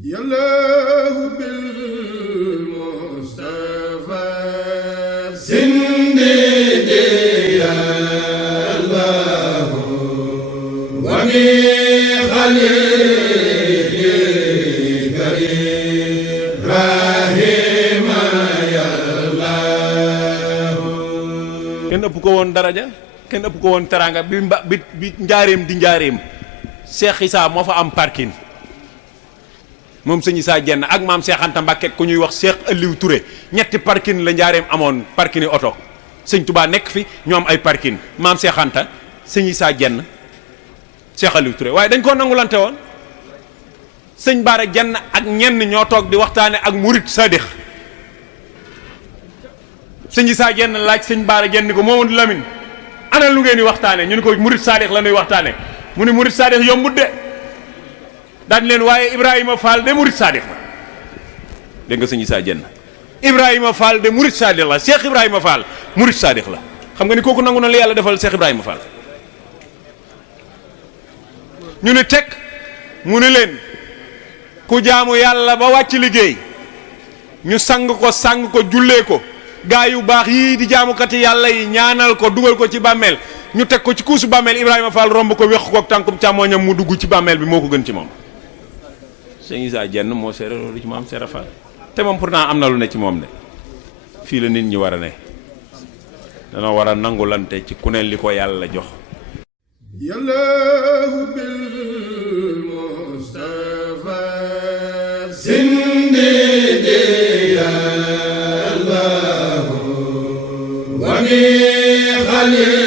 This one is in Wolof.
yallahu bil Mustafa sindidi yallahu wa bi khalilika Ibrahima yallahu. kenn ëpp ko woon daraja kenn ëpp ko woon teranga bi njaareem di njaareem Cheikh Issa moo fa am parking moom sëñ Issa Diène ak maam Cheikh Anta Mbacke ku ñuy wax Cheikh Aliou Touré ñetti parking la njaareem amoon parking oto sëñ Touba nekk fi ñu am ay parking maam Cheikh Anta sëñ Issa Diène Cheikh Aliou Touré waaye dañ koo nangulante woon sëñ Bara Diène ak ñenn ñoo toog di waxtaane ak murit sadix sëñ Issa Diène laaj sëñ Bara Diène ko Mamadou Lamine ana lu ngeen di waxtaane ñu ne ko murit sadix la ñuy waxtaane mu ne murit sadix yombut de daan leen waaye Ibrahima Fall de murit sadix la dégg nga sëñ Issa Diène Ibrahima Fall de murit sadix la Cheikh Ibrahima Fall murit sadix la xam nga ni kooku nangu na la yàlla defal Cheikh Ibrahima Fall ñu ne teg mu ne leen ku jaamu yàlla ba wàcc liggéey ñu sang ko jullee ko gaa yu baax yii di jaamukati yàlla yi ñaanal ko dugal ko ci bàmmeel ñu teg ko ci kuusu bàmmeel Ibrahima Fall romb ko wéq ko ak tànkum càmmooñam mu dugg ci bàmmeel bi moo ko gën ci moom sëñ Issa Diène moo seere loolu ci maam Seera Fall te moom pourtant am na lu ne ci moom ne fii la nit ñi war a ne danoo war a nangulante ci ku ne li ko yàlla jox yallahu bil Mustafa sindidi yallahu wa bi khalil